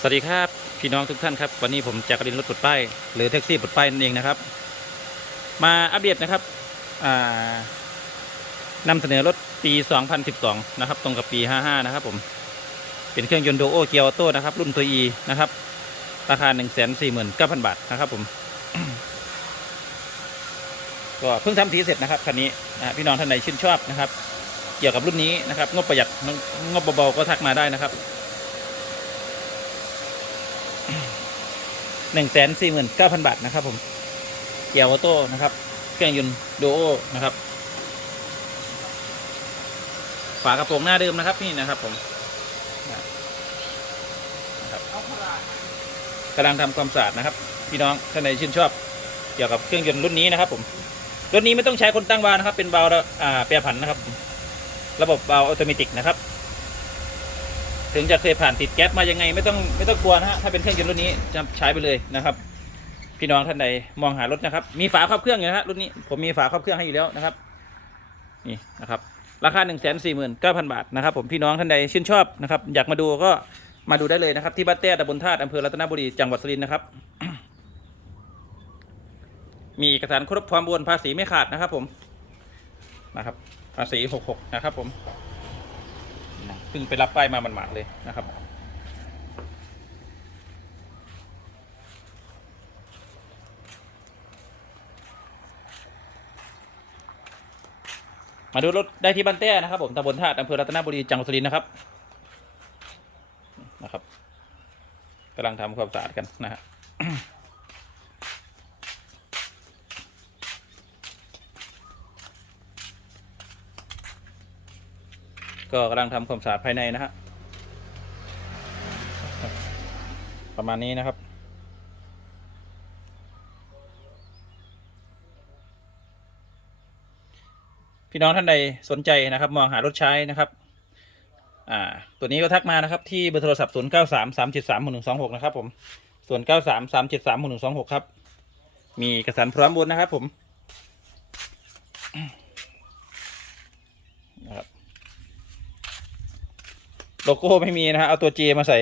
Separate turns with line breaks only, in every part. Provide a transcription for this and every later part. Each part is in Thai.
สวัสดีครับพี่น้องทุกท่านครับ วันนี้ผมแจ็คกรินรถปลดป้ายหรือแท็กซี่ปลดป้ายนั่นเองนะครับ มาอัปเดตนะครับอ่านำเสนอรถปี 2012 นะครับ ตรงกับปี 55 นะครับผม เป็นเครื่องยนต์โดโอเกียร์โต้นะครับ รุ่นตัว E นะครับ ราคา 149,000 บาทนะครับผมก็เพิ่งทำทีเสร็จนะครับคันนี้นะพี่น้องท่านใดชื่นชอบนะครับ เกี่ยวกับรุ่นนี้นะครับ งบประหยัดงบเบาๆก็ทักมาได้นะครับ หนึ่งแสนสี่หมื่นเก้าพันบาทนะครับผมเกียร์ออโต้นะครับ เครื่องยนต์โดโอนะครับ ฝากระโปรงหน้าเดิมนะครับนี่นะครับผมนะครับกำลังทำความสะอาดนะครับ พี่น้องท่านใดชื่นชอบเกี่ยวกับเครื่องยนต์รุ่นนี้นะครับผมรุ่นนี้ไม่ต้องใช้คนตั้งวาล์วนะครับ เป็นวาล์วอ่าแปรผันนะครับ ระบบวาล์วอัตโนมัตินะครับ ถึงจะเคยผ่านติดแก๊สมายังไง ไม่ต้องไม่ต้องกลัวนะฮะถ้าเป็นเครื่องยนต์รุ่นนี้จะใช้ไปเลยนะครับ พี่น้องท่านใดมองหารถนะครับ มีฝาครอบเครื่องอยู่นะฮะรุ่นนี้ผมมีฝาครอบเครื่องให้อยู่แล้วนะครับนี่นะครับราคา1นึ่งแสนสี่หมื่นเก้าพันบาทนะครับผมพี่น้องท่านใดชื่นชอบนะครับอยากมาดูก็มาดูได้เลยนะครับ ที่บ้านแต้ตำบลธาตุอำเภอรัตนบุรีจังหวัดสุรินทร์นะครับ มีเอกสารครบพร้อมบวนภาษีไม่ขาดนะครับ ผมนะครับภาษีหกหกนะครับผม เพิ่งไปรับป้ายมาหมาดๆเลยนะครับมาดูรถได้ที่บ้านแต้นะครับผมตำบลธาตุอำเภอรัตนบุรีจังหวัดสุรินทร์นะครับนะครับกำลังทำความสะอาดกันนะฮะ ก็กำลังทำความสะอาดภายในนะฮะประมาณนี้นะครับ พี่น้องท่านใดสนใจนะครับ มองหารถใช้นะครับอ่าตัวนี้ก็ทักมานะครับ ที่เบอร์โทรศัพท์ 0 9 3 3 7 3 1 1 2 6 นะครับผม ส่วน 9 3 3 7 3 1 1 2 6 ครับ มีเอกสารพร้อมบนนะครับผมนะครับ โลโก้ไม่มีนะฮะเอาตัว J มาใส่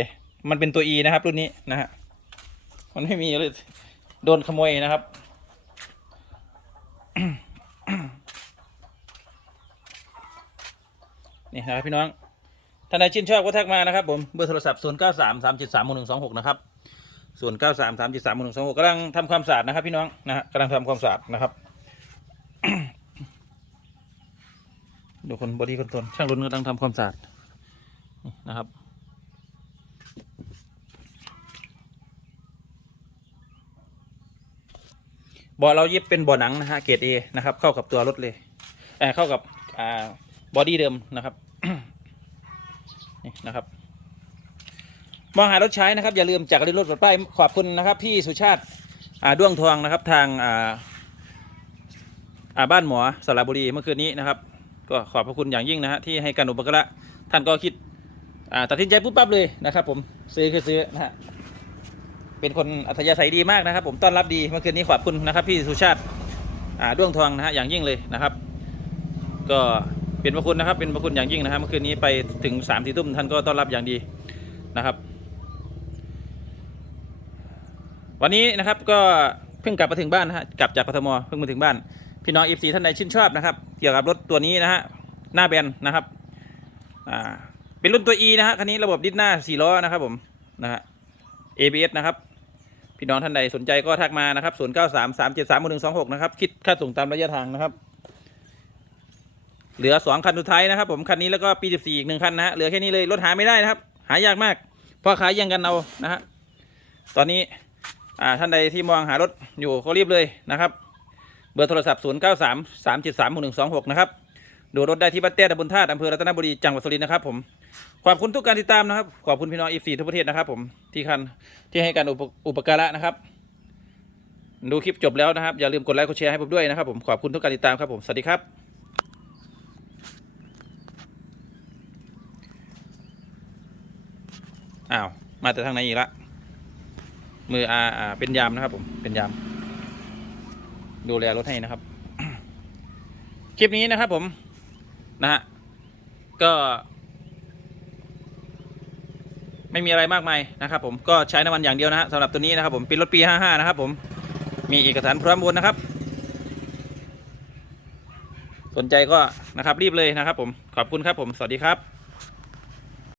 มันเป็นตัว E นะครับ รุ่นนี้นะฮะมันไม่มีเลยโดนขโมยนะครับนี่นะครับพี่น้องท่านใดชื่นชอบก็ทักมานะครับผมเบอร์โทรศัพท์ 0 9 3 3 7 3 1 1 2 6 นะครับ 0 9 3 3 7 3 1 1 2 6กำลังทำความสะอาดนะครับ พี่น้องนะฮะกำลังทำความสะอาดนะครับดูคนบอดี้คนโทรลช่างรุ่นกำลังทำความสะอาด นี่นะครับเบาะเราเย็บเป็นบาะหนังนะฮะเกรดเอนะครับ เข้ากับตัวรถเลยเอ่อเข้ากับอ่าบอดี้เดิมนะครับนี่นะครับมองหารถใช้นะครับอย่าลืมจากรถปลดป้ายขอบคุณนะครับ พี่สุชาติาด้วงทองนะครับทางาาบ้านหมอสระบุรีเมื่อคืนนี้นะครับ ก็ขอบพระคุณอย่างยิ่งนะฮะที่ให้การอุปการะท่านก็คิด อ่าตัดสินใจปุ๊บปั๊บเลยนะครับ ผมซื้อคือซื้อนะฮะเป็นคนอัธยาศัยดีมากนะครับ ผมต้อนรับดีเมื่อคืนนี้ขอบคุณนะครับ พี่สุชาติอ่าด้วงทองนะฮะอย่างยิ่งเลยนะครับ ก็เป็นพระคุณนะครับ เป็นพระคุณอย่างยิ่งนะครับเมื่อคืนนี้ไปถึงสามสี่ทุ่มท่านก็ต้อนรับอย่างดีนะครับ วันนี้นะครับก็เพิ่งกลับมาถึงบ้านนะฮะกลับจากกทมเพิ่งมาถึงบ้าน พี่น้องเอฟซีท่านใดชื่นชอบนะครับ เกี่ยวกับรถตัวนี้นะฮะหน้าแบนนะครับอ่า เป็นรุ่นตัว E นะฮะคันนี้ระบบดิสหน้าสี่ล้อนะครับผมนะฮะ ABS นะครับ พี่น้องท่านใดสนใจก็ทักมานะครับ0 9 3 3 7 3 1 2 6นะครับคิดค่าส่งตามระยะทางนะครับ เหลือ 2 คันสุดท้ายนะครับผมคันนี้แล้วก็ปี 14 อีกหนึ่งคันนะฮะเหลือแค่นี้เลยรถหาไม่ได้นะครับ หายากมากพราะขายย่งกันเอานะฮะตอนนี้อ่าท่านใดที่มองหารถอยู่ก็รีบเลยนะครับ เบอร์โทรศัพท์ 0 9 3 3 7 3 1 2 6 นะครับ ดูรถได้ที่บ้านเต้ตำบลธาอำเภอรัตนบุรีจังหวัดสุรินทร์นะครับผมขอบคุณทุกการติดตามนะครับ ขอบคุณพี่น้องอีฟีทุกประเทศนะครับ ผมที่คันที่ให้การอุปการะนะครับ ดูคลิปจบแล้วนะครับ อย่าลืมกดไลค์กดแชร์ให้ผมด้วยนะครับผมขอบคุณทุกการติดตามครับผมสวัสดีครับอ้าวมาแต่ทางไหนอีกละมืออาอาเป็นยามนะครับ ผมเป็นยาม ดูแลรถให้นะครับ คลิปนี้นะครับผม นะฮะก็ ไม่มีอะไรมากมายนะครับ ผมก็ใช้น้ำมันอย่างเดียวนะฮะสำหรับตัวนี้นะครับ ผมเป็นรถปี 55 นะครับ ผมมีเอกสารพร้อมโอนนะครับ สนใจก็นะครับรีบเลยนะครับ ผมขอบคุณครับผมสวัสดีครับ